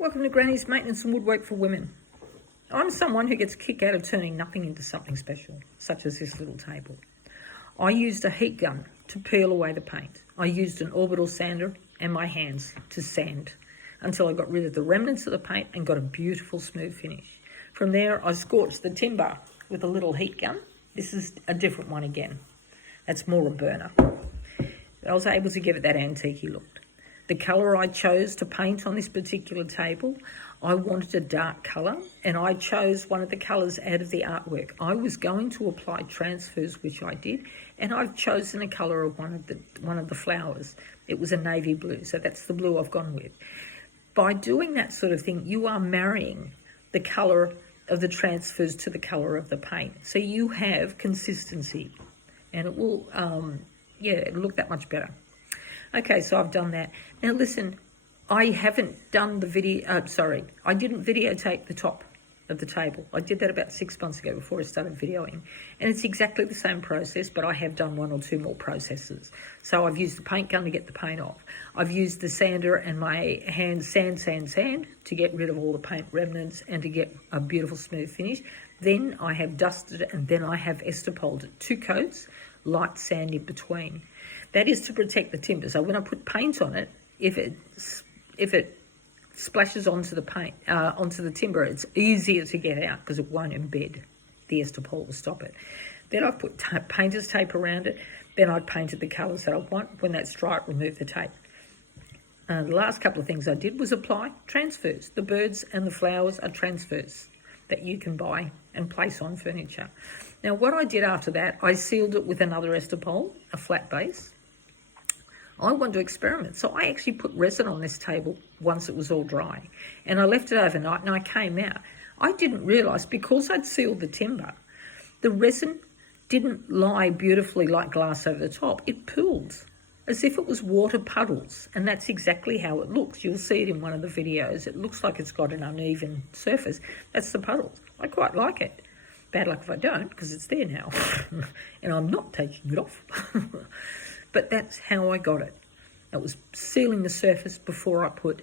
Welcome to Granny's Maintenance and Woodwork for Women. I'm someone who gets a kick out of turning nothing into something special, such as this little table. I used a heat gun to peel away the paint. I used an orbital sander and my hands to sand until I got rid of the remnants of the paint and got a beautiful smooth finish. From there, I scorched the timber with a little heat gun. This is a different one again. That's more a burner. I was able to give it that antique look. The colour I chose to paint on this particular table, I wanted a dark colour, and I chose one of the colours out of the artwork. I was going to apply transfers, which I did, and I've chosen a colour of one of the flowers. It was a navy blue, so that's the blue I've gone with. By doing that sort of thing, you are marrying the colour of the transfers to the colour of the paint. So you have consistency, and it will, it'll look that much better. Okay, so I've done that. Now listen, I haven't done the video, I didn't videotape the top of the table. I did that about 6 months ago before I started videoing. And it's exactly the same process, but I have done one or two more processes. So I've used the paint gun to get the paint off. I've used the sander and my hand sand to get rid of all the paint remnants and to get a beautiful smooth finish. Then I have dusted it, and then I have Estopoled it, 2 coats, light sand in between. That is to protect the timber. So when I put paint on it, if it splashes onto the paint, onto the timber, it's easier to get out because it won't embed. The Estopol will stop it. Then I've put painter's tape around it. Then I've painted the colours that I want. When that's dry, remove the tape. The last couple of things I did was apply transfers. The birds and the flowers are transfers that you can buy and place on furniture. Now, what I did after that, I sealed it with another Estopol, a flat base. I wanted to experiment, so I actually put resin on this table once it was all dry, and I left it overnight, and I came out. I didn't realise, because I'd sealed the timber, the resin didn't lie beautifully like glass over the top. It pooled as if it was water puddles, and that's exactly how it looks. You'll see it in one of the videos. It looks like it's got an uneven surface. That's the puddles. I quite like it. Bad luck if I don't, because it's there now, and I'm not taking it off. But that's how I got it. It was sealing the surface before I put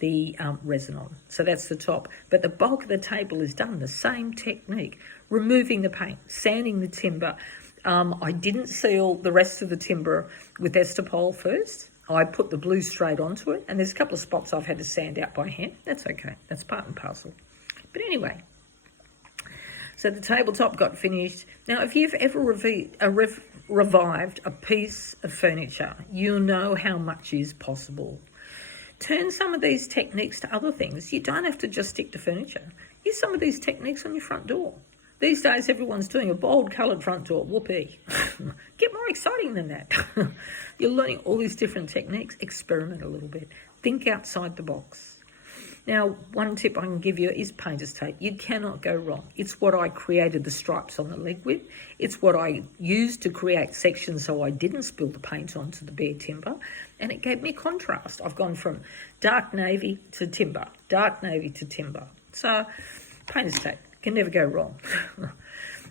the resin on. So that's the top. But the bulk of the table is done the same technique. Removing the paint, sanding the timber. I didn't seal the rest of the timber with Estopol first. I put the blue straight onto it. And there's a couple of spots I've had to sand out by hand. That's okay. That's part and parcel. But anyway, so the tabletop got finished. Now, if you've ever revived a piece of furniture, you'll know how much is possible. Turn some of these techniques to other things. You don't have to just stick to furniture. Use some of these techniques on your front door. These days, everyone's doing a bold coloured front door. Whoopee. Get more exciting than that. You're learning all these different techniques. Experiment a little bit. Think outside the box. Now, one tip I can give you is painter's tape. You cannot go wrong. It's what I created the stripes on the leg with. It's what I used to create sections so I didn't spill the paint onto the bare timber. And it gave me contrast. I've gone from dark navy to timber, dark navy to timber. So, painter's tape can never go wrong.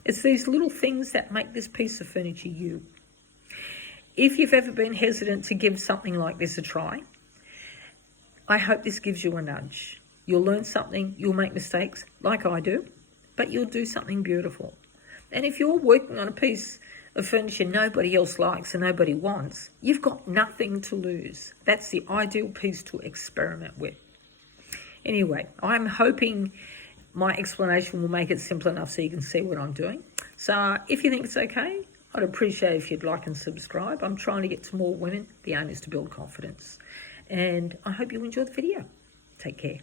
It's these little things that make this piece of furniture you. If you've ever been hesitant to give something like this a try, I hope this gives you a nudge. You'll learn something, you'll make mistakes, like I do, but you'll do something beautiful. And if you're working on a piece of furniture nobody else likes and nobody wants, you've got nothing to lose. That's the ideal piece to experiment with. Anyway, I'm hoping my explanation will make it simple enough so you can see what I'm doing. So if you think it's okay, I'd appreciate if you'd like and subscribe. I'm trying to get to more women. The aim is to build confidence. And I hope you enjoy the video. Take care.